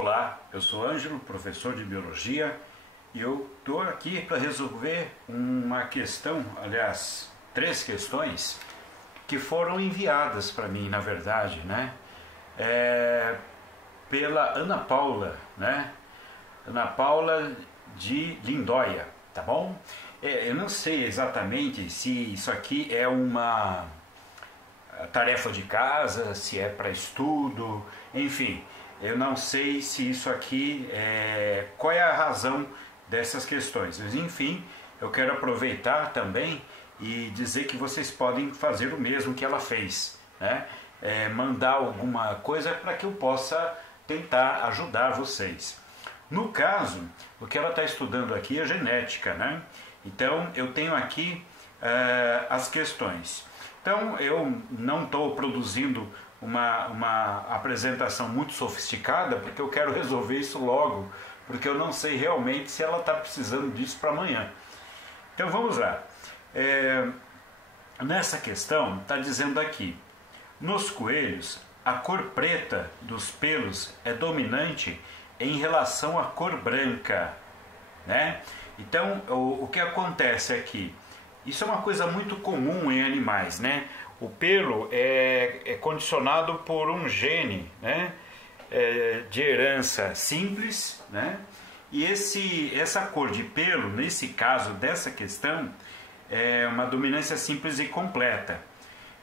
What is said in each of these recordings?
Olá, eu sou Ângelo, professor de Biologia, e eu estou aqui para resolver uma questão, aliás, 3 questões que foram enviadas para mim, na verdade, né? Pela Ana Paula, né? Ana Paula de Lindóia, tá bom? Eu não sei exatamente se isso aqui é uma tarefa de casa, se é para estudo, enfim, eu não sei se isso aqui qual é a razão dessas questões, mas enfim, eu quero aproveitar também e dizer que vocês podem fazer o mesmo que ela fez, né? Mandar alguma coisa para que eu possa tentar ajudar vocês. No caso, o que ela está estudando aqui é genética, né? Então eu tenho aqui as questões. Então eu não estou produzindo uma apresentação muito sofisticada, porque eu quero resolver isso logo, porque eu não sei realmente se ela está precisando disso para amanhã. Então vamos lá. Nessa questão está dizendo aqui: nos coelhos a cor preta dos pelos é dominante em relação à cor branca, né? Então o que acontece aqui? Isso é uma coisa muito comum em animais, né? O pelo é condicionado por um gene, né? De herança simples, né? E essa cor de pelo, nesse caso dessa questão, é uma dominância simples e completa.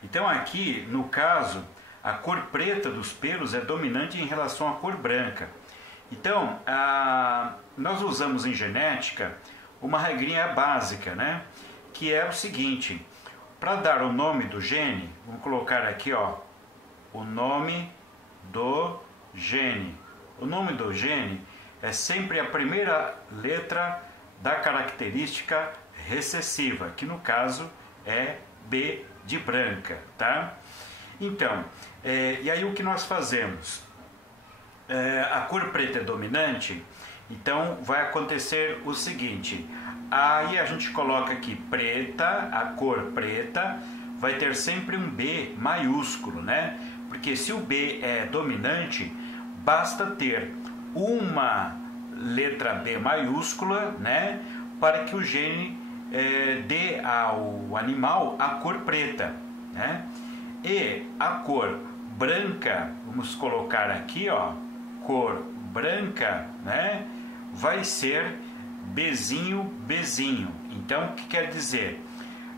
Então aqui, no caso, a cor preta dos pelos é dominante em relação à cor branca. Então, nós usamos em genética uma regrinha básica, né? Que é o seguinte: para dar o nome do gene, vamos colocar aqui, ó, o nome do gene. O nome do gene é sempre a primeira letra da característica recessiva, que no caso é B de branca, tá? Então, e aí o que nós fazemos? A cor preta é dominante, então vai acontecer o seguinte: aí a gente coloca aqui preta, a cor preta vai ter sempre um B maiúsculo, né? Porque se o B é dominante, basta ter uma letra B maiúscula, né? Para que o gene dê ao animal a cor preta, né? E a cor branca, vamos colocar aqui, ó, cor branca, né? Vai ser Bzinho, Bzinho. Então, o que quer dizer?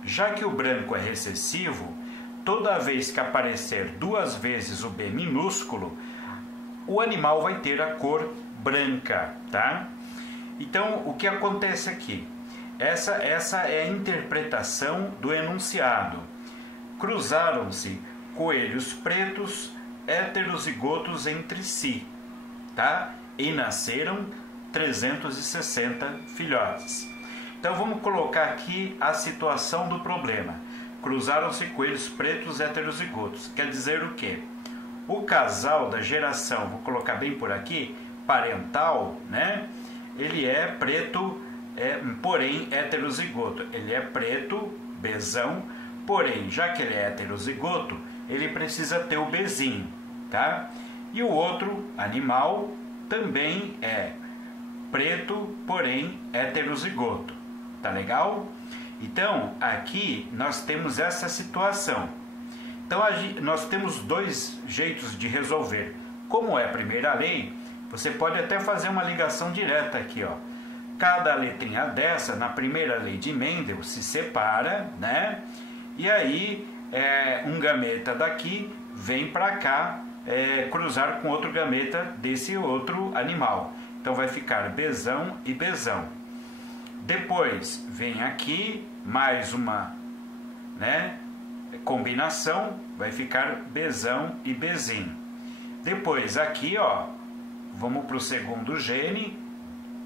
Já que o branco é recessivo, toda vez que aparecer 2 vezes o B minúsculo, o animal vai ter a cor branca, tá? Então, o que acontece aqui? Essa é a interpretação do enunciado. Cruzaram-se coelhos pretos heterozigotos entre si, tá? E nasceram 360 filhotes. Então vamos colocar aqui a situação do problema. Cruzaram-se coelhos pretos heterozigotos. Quer dizer o quê? O casal da geração, vou colocar bem por aqui, parental, né? Ele é preto, porém heterozigoto. Ele é preto, Bzão, porém, já que ele é heterozigoto, ele precisa ter o Bzinho, tá? E o outro animal também é preto, porém heterozigoto. Tá legal? Então, aqui nós temos essa situação. Então, nós temos 2 jeitos de resolver. Como é a primeira lei, você pode até fazer uma ligação direta aqui, ó. Cada letrinha dessa, na primeira lei de Mendel, se separa, né? E aí, um gameta daqui vem para cá cruzar com outro gameta desse outro animal. Então vai ficar Bzão e Bzão. Depois vem aqui mais uma, né, combinação, vai ficar Bzão e Bzinho. Depois aqui, ó, vamos para o segundo gene,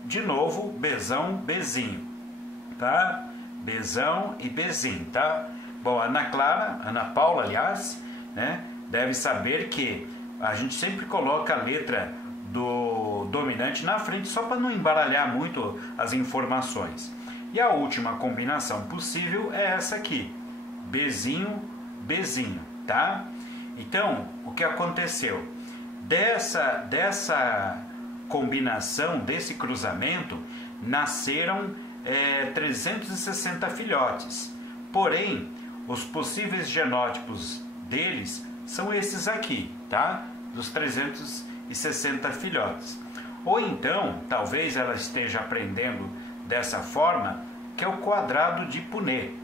de novo Bzão, Bzinho, tá? Bzão e Bzinho, tá? Bom, Ana Paula, aliás, né, deve saber que a gente sempre coloca a letra do dominante na frente só para não embaralhar muito as informações. E a última combinação possível é essa aqui, Bzinho, Bzinho, tá? Então, o que aconteceu? Dessa combinação desse cruzamento, nasceram 360 filhotes. Porém, os possíveis genótipos deles são esses aqui, tá? Dos 360 filhotes. Ou então, talvez ela esteja aprendendo dessa forma, que é o quadrado de Punnett,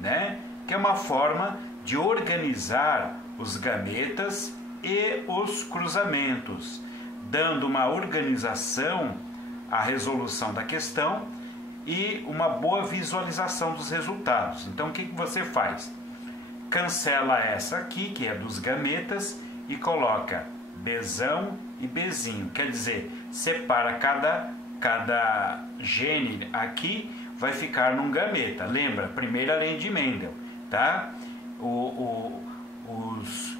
né? Que é uma forma de organizar os gametas e os cruzamentos, dando uma organização à resolução da questão e uma boa visualização dos resultados. Então, o que você faz? Cancela essa aqui, que é dos gametas, e coloca Bzão e Bzinho. Quer dizer, separa cada gene aqui, vai ficar num gameta. Lembra? Primeira lei de Mendel, tá? Os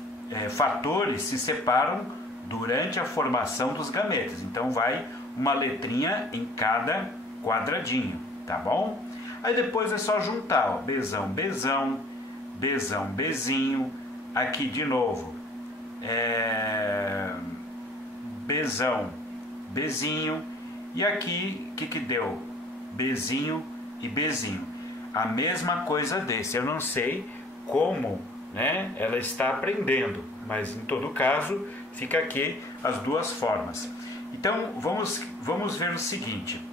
fatores se separam durante a formação dos gametas. Então, vai uma letrinha em cada quadradinho, tá bom? Aí depois é só juntar, ó, Bzão, Bzão, Bzão, Bzinho, aqui de novo, Bzão, Bzinho, e aqui, o que deu? Bzinho e Bzinho. A mesma coisa desse, eu não sei como, né, ela está aprendendo, mas em todo caso, fica aqui as duas formas. Então, vamos ver o seguinte.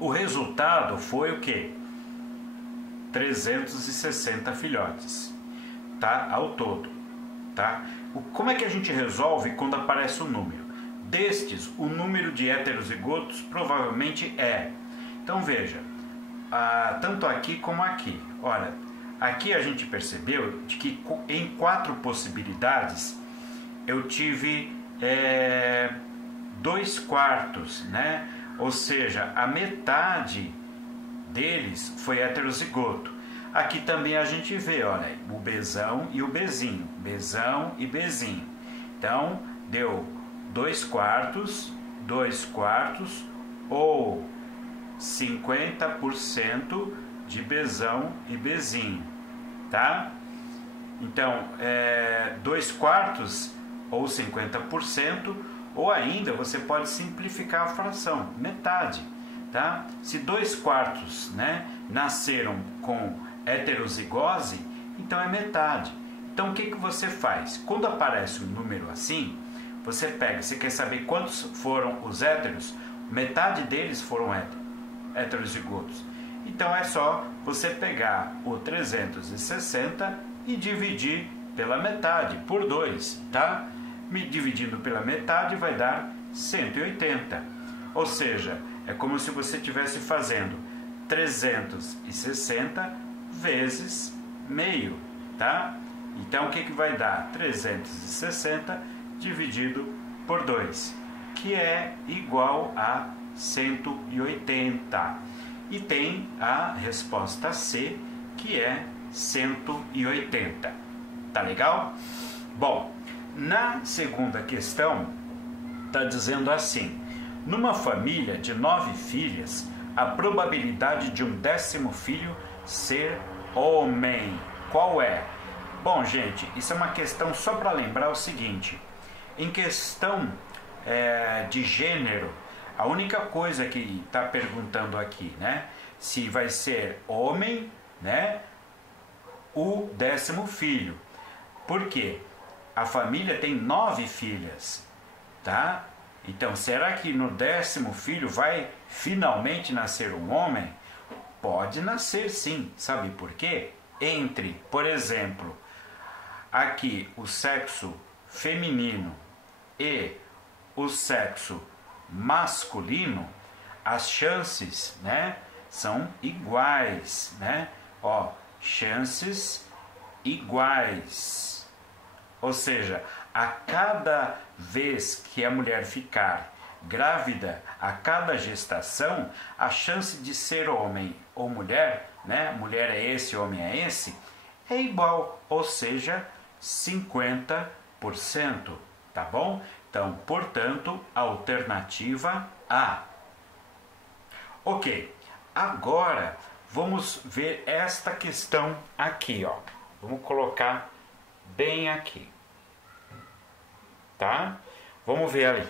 O resultado foi o quê? 360 filhotes, tá? Ao todo, tá? Como é que a gente resolve quando aparece um número? Destes, o número de heterozigotos provavelmente é. Então veja, tanto aqui como aqui. Olha, aqui a gente percebeu de que em 4 possibilidades eu tive 2/4, né? Ou seja, a metade deles foi heterozigoto. Aqui também a gente vê, olha, o Bzão e o Bzinho, Bzão e Bzinho. Então, deu 2/4, 2/4 ou 50% de Bzão e Bzinho, tá? Então, 2/4 ou 50%, ou ainda você pode simplificar a fração, metade, tá? Se 2/4, né, nasceram com heterozigose, então é metade. Então o que você faz? Quando aparece um número assim, você pega, você quer saber quantos foram os héteros? Metade deles foram heterozigotos. Então é só você pegar o 360 e dividir pela metade, por 2, tá? Me dividindo pela metade vai dar 180. Ou seja, é como se você estivesse fazendo 360 vezes meio, tá? Então o que vai dar? 360 dividido por 2, que é igual a 180. E tem a resposta C, que é 180. Tá legal? Bom, na segunda questão, está dizendo assim: numa família de 9 filhas, a probabilidade de um 10º filho ser homem, qual é? Bom, gente, isso é uma questão só para lembrar o seguinte: em questão de gênero, a única coisa que está perguntando aqui, né, se vai ser homem, né, o 10º filho. Por quê? A família tem 9 filhas, tá? Então, será que no 10º filho vai finalmente nascer um homem? Pode nascer sim. Sabe por quê? Entre, por exemplo, aqui o sexo feminino e o sexo masculino, as chances, né, são iguais, né? Ó, chances iguais. Ou seja, a cada vez que a mulher ficar grávida, a cada gestação, a chance de ser homem ou mulher, né? Mulher é esse, homem é esse, é igual, ou seja, 50%, tá bom? Então, portanto, alternativa A. Ok, agora vamos ver esta questão aqui, ó. Vamos colocar bem aqui, tá? Vamos ver ali.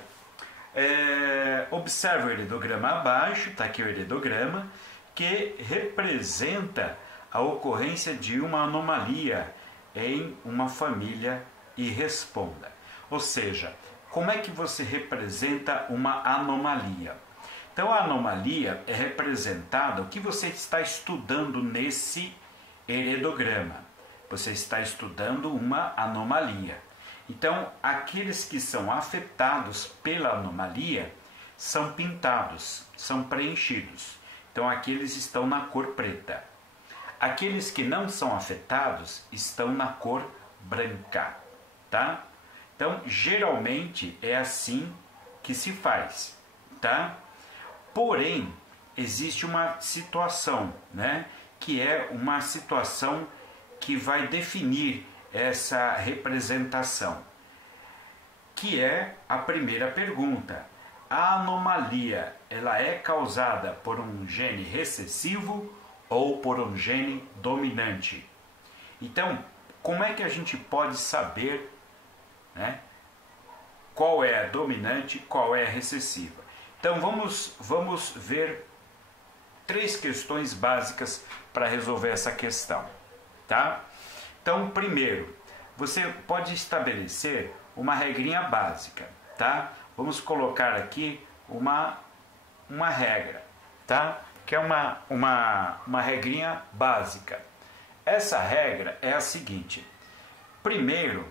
observe o heredograma abaixo, está aqui o heredograma, que representa a ocorrência de uma anomalia em uma família e responda. Ou seja, como é que você representa uma anomalia? Então, a anomalia é representada, o que você está estudando nesse heredograma? Você está estudando uma anomalia. Então, aqueles que são afetados pela anomalia são pintados, são preenchidos. Então, aqueles estão na cor preta. Aqueles que não são afetados estão na cor branca, tá? Então, geralmente é assim que se faz, tá? Porém, existe uma situação, né? Que é uma situação que vai definir essa representação, que é a primeira pergunta. A anomalia, ela é causada por um gene recessivo ou por um gene dominante? Então, como é que a gente pode saber, né, qual é a dominante, qual é a recessiva? Então, vamos ver 3 questões básicas para resolver essa questão, tá? Então, primeiro, você pode estabelecer uma regrinha básica, tá? Vamos colocar aqui uma regra, tá? Que é uma regrinha básica. Essa regra é a seguinte: primeiro,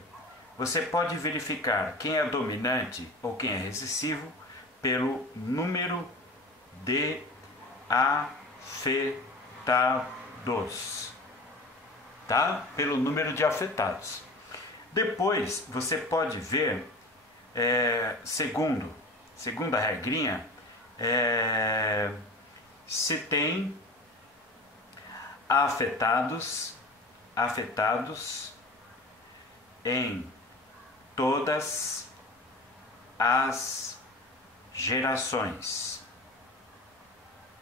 você pode verificar quem é dominante ou quem é recessivo pelo número de afetados, tá? Pelo número de afetados. Depois, você pode ver, segunda regrinha, se tem afetados em todas as gerações.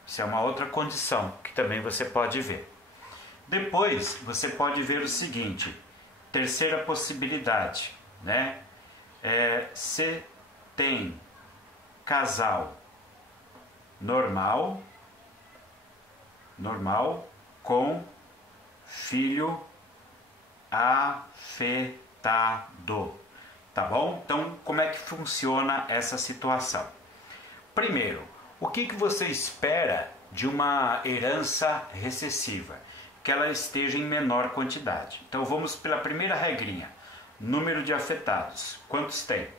Isso é uma outra condição que também você pode ver. Depois, você pode ver o seguinte, terceira possibilidade, né? Se tem casal normal com filho afetado, tá bom? Então, como é que funciona essa situação? Primeiro, o que você espera de uma herança recessiva? Que ela esteja em menor quantidade. Então, vamos pela primeira regrinha, número de afetados. Quantos tem?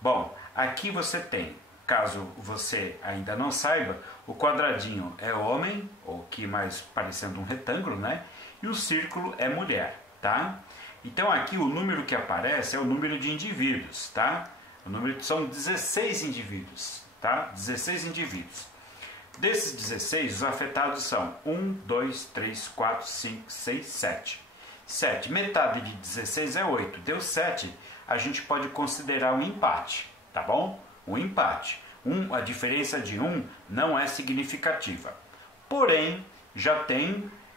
Bom, aqui você tem, caso você ainda não saiba, o quadradinho é homem, ou que mais parecendo um retângulo, né? E o círculo é mulher, tá? Então aqui o número que aparece é o número de indivíduos, tá? O número são 16 indivíduos, tá? 16 indivíduos. Desses 16, os afetados são 1, 2, 3, 4, 5, 6, 7. 7. Metade de 16 é 8. Deu 7, a gente pode considerar um empate, tá bom? Um empate. A diferença de 1 não é significativa. Porém,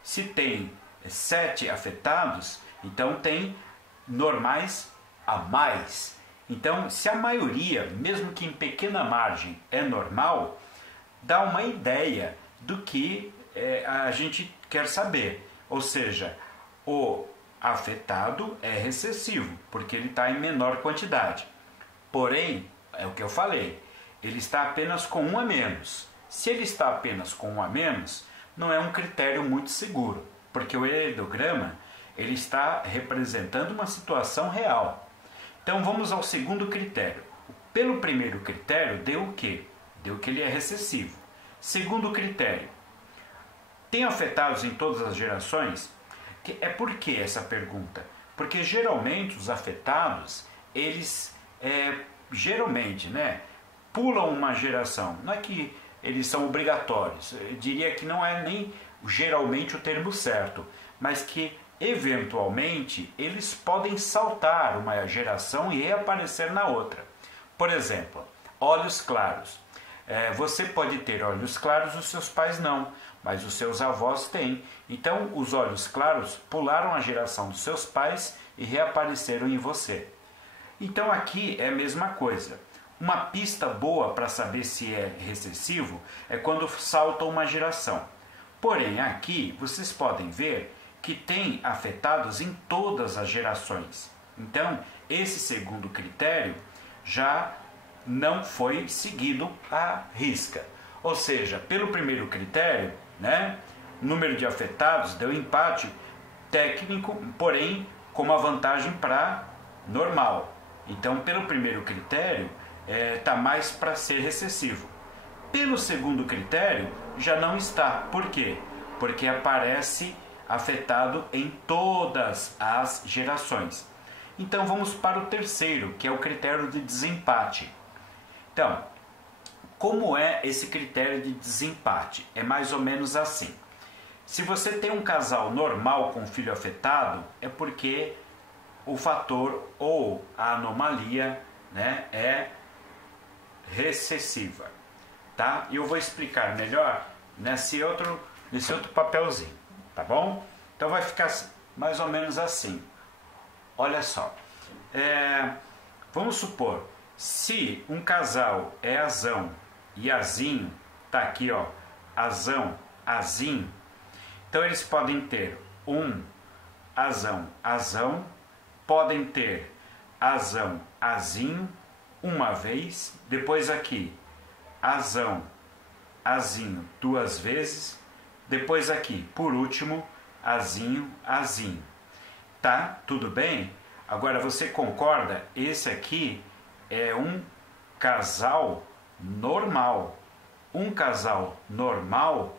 se tem 7 afetados, então tem normais a mais. Então, se a maioria, mesmo que em pequena margem, é normal, dá uma ideia do que a gente quer saber. Ou seja, o afetado é recessivo, porque ele está em menor quantidade. Porém, é o que eu falei, ele está apenas com 1 a menos. Se ele está apenas com 1 a menos, não é um critério muito seguro, porque o heredograma ele está representando uma situação real. Então vamos ao segundo critério. Pelo primeiro critério, deu o quê? Deu que ele é recessivo. Segundo critério, tem afetados em todas as gerações? Por que essa pergunta? Porque geralmente os afetados, eles geralmente, né, pulam uma geração. Não é que eles são obrigatórios, eu diria que não é nem geralmente o termo certo, mas que eventualmente eles podem saltar uma geração e reaparecer na outra. Por exemplo, olhos claros. Você pode ter olhos claros, os seus pais não, mas os seus avós têm. Então, os olhos claros pularam a geração dos seus pais e reapareceram em você. Então, aqui é a mesma coisa. Uma pista boa para saber se é recessivo é quando salta uma geração. Porém, aqui vocês podem ver que tem afetados em todas as gerações. Então, esse segundo critério já não foi seguido à risca. Ou seja, pelo primeiro critério, né, número de afetados deu empate técnico, porém com uma vantagem para normal. Então, pelo primeiro critério, está mais para ser recessivo. Pelo segundo critério, já não está. Por quê? Porque aparece afetado em todas as gerações. Então, vamos para o terceiro, que é o critério de desempate. Então, como é esse critério de desempate? É mais ou menos assim. Se você tem um casal normal com filho afetado, é porque o fator ou a anomalia, né, é recessiva, tá? E eu vou explicar melhor nesse outro papelzinho, tá bom? Então vai ficar mais ou menos assim. Olha só, vamos supor, se um casal é azão e azinho, tá aqui ó, azão, azinho, então eles podem ter um azão, azão, podem ter azão, azinho, uma vez, depois aqui, azão, azinho, duas vezes, depois aqui, por último, azinho, azinho. Tá? Tudo bem? Agora você concorda? Esse aqui é um casal normal. Um casal normal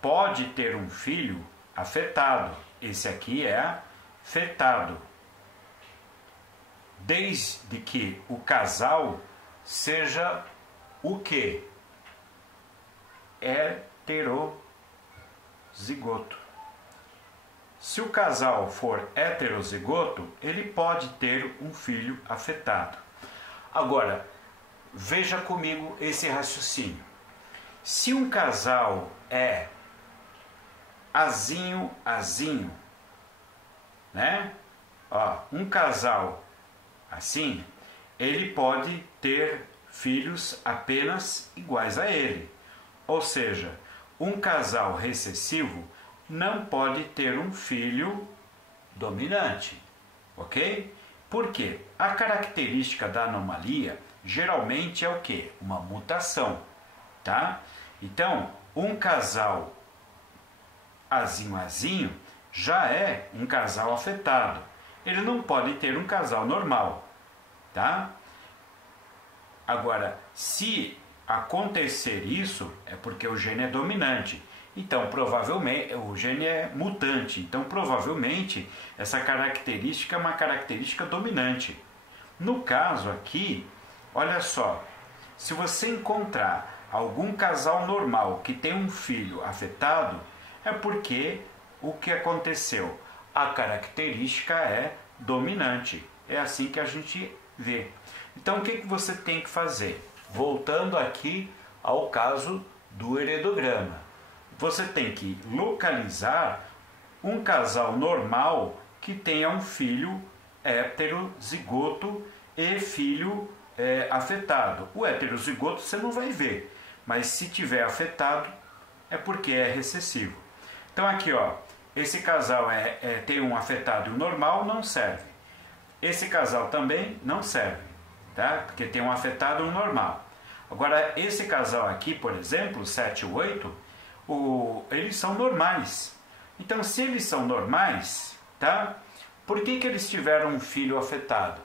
pode ter um filho afetado. Esse aqui é afetado. Desde que o casal seja o quê? Heterozigoto. Se o casal for heterozigoto, ele pode ter um filho afetado. Agora, veja comigo esse raciocínio. Se um casal é azinho, azinho, né? Ó, um casal assim, ele pode ter filhos apenas iguais a ele. Ou seja, um casal recessivo não pode ter um filho dominante, ok? Por quê? A característica da anomalia geralmente é o quê? Uma mutação, tá? Então, um casal azinho-azinho já é um casal afetado. Ele não pode ter um casal normal, tá? Agora, se acontecer isso, é porque o gene é dominante. Então, provavelmente, o gene é mutante. Então, provavelmente, essa característica é uma característica dominante. No caso aqui, olha só, se você encontrar algum casal normal que tem um filho afetado, é porque o que aconteceu? A característica é dominante. É assim que a gente vê. Então, o que você tem que fazer? Voltando aqui ao caso do heredograma. Você tem que localizar um casal normal que tenha um filho heterozigoto e filho afetado. O heterozigoto você não vai ver, mas se tiver afetado é porque é recessivo. Então aqui ó, esse casal tem um afetado e um normal, não serve. Esse casal também não serve, tá? Porque tem um afetado e um normal. Agora esse casal aqui, por exemplo, 7 e 8, eles são normais. Então, se eles são normais, tá? Por que eles tiveram um filho afetado?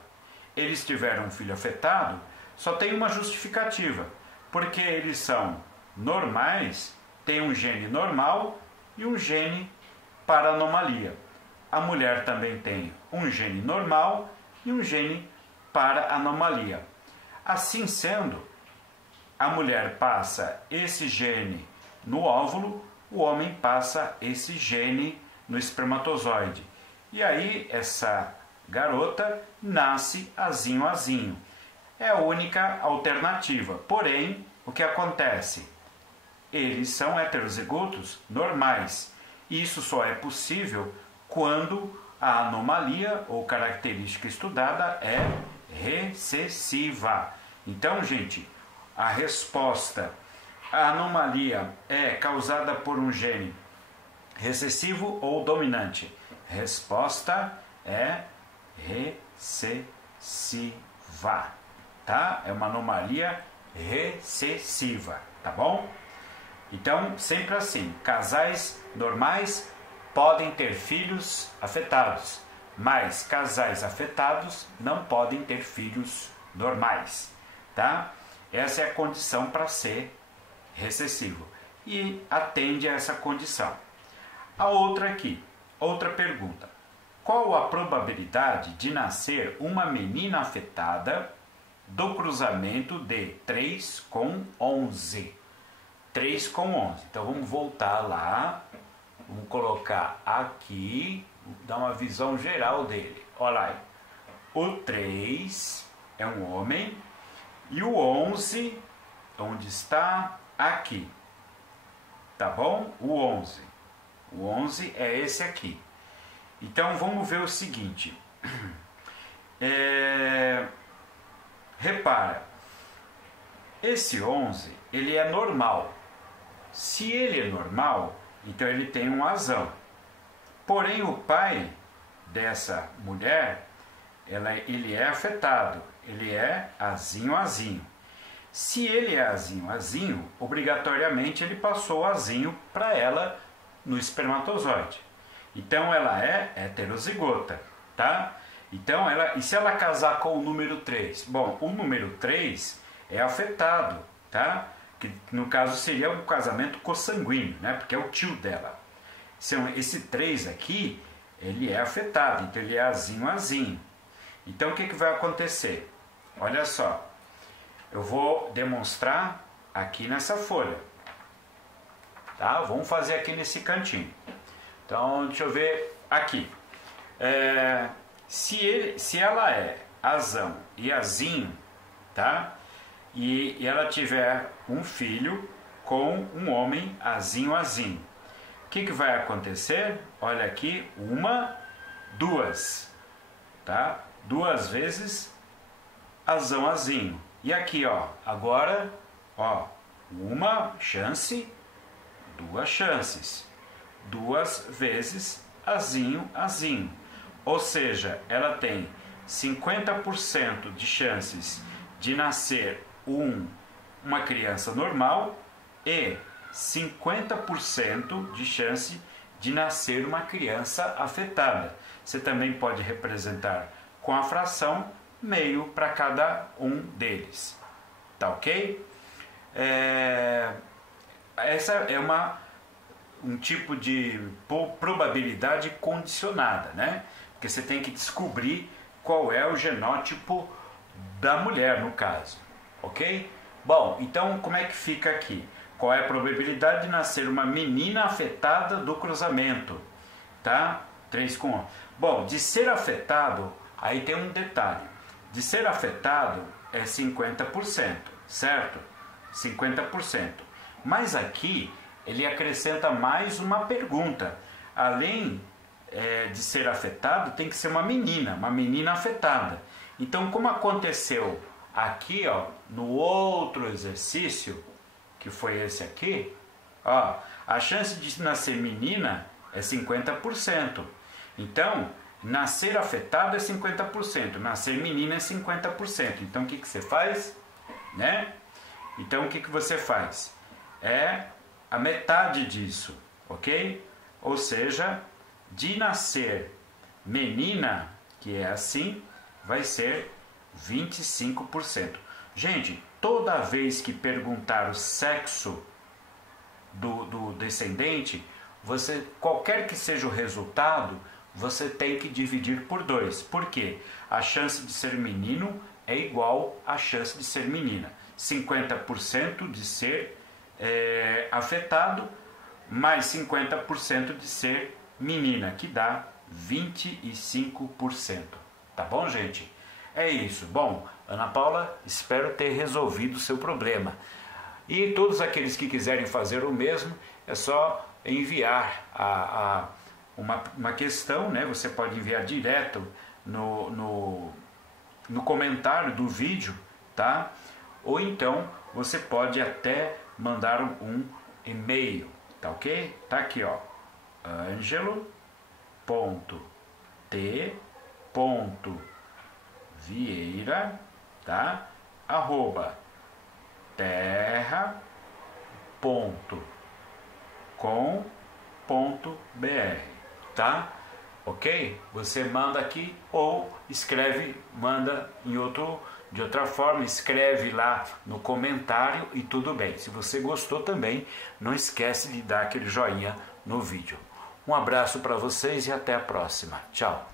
Eles tiveram um filho afetado, só tem uma justificativa. Porque eles são normais, tem um gene normal e um gene para anomalia. A mulher também tem um gene normal e um gene para anomalia. Assim sendo, a mulher passa esse gene no óvulo, o homem passa esse gene no espermatozoide. E aí essa garota nasce azinho-azinho. É a única alternativa. Porém, o que acontece? Eles são heterozigotos normais. Isso só é possível quando a anomalia ou característica estudada é recessiva. Então, gente, a resposta, a anomalia é causada por um gene recessivo ou dominante? Resposta é recessiva, tá? É uma anomalia recessiva, tá bom? Então, sempre assim, casais normais podem ter filhos afetados, mas casais afetados não podem ter filhos normais, tá? Essa é a condição para ser recessivo e atende a essa condição. A outra aqui, outra pergunta. Qual a probabilidade de nascer uma menina afetada do cruzamento de 3 com 11? 3 com 11. Então vamos voltar lá, vamos colocar aqui, dar uma visão geral dele. Olha aí, o 3 é um homem e o 11, onde está? Aqui, tá bom? O 11 é esse aqui. Então vamos ver o seguinte, repara, esse 11 ele é normal. Se ele é normal, então ele tem um azão. Porém o pai dessa mulher, ele é afetado, ele é azinho. Se ele é azinho, obrigatoriamente ele passou o azinho para ela no espermatozoide. Então ela é heterozigota, tá? Então e se ela casar com o número 3? Bom, o número 3 é afetado, tá? Que no caso seria um casamento consanguíneo, né? Porque é o tio dela. Esse 3 aqui, ele é afetado, então ele é azinho. Então o que vai acontecer? Olha só. Eu vou demonstrar aqui nessa folha, tá? Vamos fazer aqui nesse cantinho. Então, deixa eu ver aqui. Se ela é azão e azinho, tá? E ela tiver um filho com um homem azinho. O que vai acontecer? Olha aqui, 1, 2, tá? 2 vezes azinho. E aqui, ó, agora, ó, 1 chance, 2 chances, 2 vezes azinho. Ou seja, ela tem 50% de chances de nascer uma criança normal e 50% de chance de nascer uma criança afetada. Você também pode representar com a fração meio para cada um deles, tá ok? Essa é um tipo de probabilidade condicionada, né? Porque você tem que descobrir qual é o genótipo da mulher, no caso, ok? Bom, então como é que fica aqui? Qual é a probabilidade de nascer uma menina afetada do cruzamento, tá? 3 com 1. Bom, de ser afetado, aí tem um detalhe. De ser afetado é 50%, certo? 50%. Mas aqui ele acrescenta mais uma pergunta. Além de ser afetado, tem que ser uma menina afetada. Então, como aconteceu aqui, ó, no outro exercício, que foi esse aqui, ó, a chance de nascer menina é 50%. Então, nascer afetado é 50%, nascer menina é 50%. Então o que você faz? Né? Então o que você faz? É a metade disso, ok? Ou seja, de nascer menina, que é assim, vai ser 25%. Gente, toda vez que perguntar o sexo do descendente, qualquer que seja o resultado, você tem que dividir por 2. Por quê? A chance de ser menino é igual à chance de ser menina. 50% de ser afetado, mais 50% de ser menina, que dá 25%. Tá bom, gente? É isso. Bom, Ana Paula, espero ter resolvido o seu problema. E todos aqueles que quiserem fazer o mesmo, é só enviar uma questão, né? Você pode enviar direto no comentário do vídeo, tá? ou então você pode até mandar um e-mail, tá ok? Tá aqui, ó, angelo.t.vieira, tá? @terra.com.br, tá? Ok? Você manda aqui ou escreve, manda de outra forma, escreve lá no comentário e tudo bem. Se você gostou também, não esquece de dar aquele joinha no vídeo. Um abraço para vocês e até a próxima. Tchau.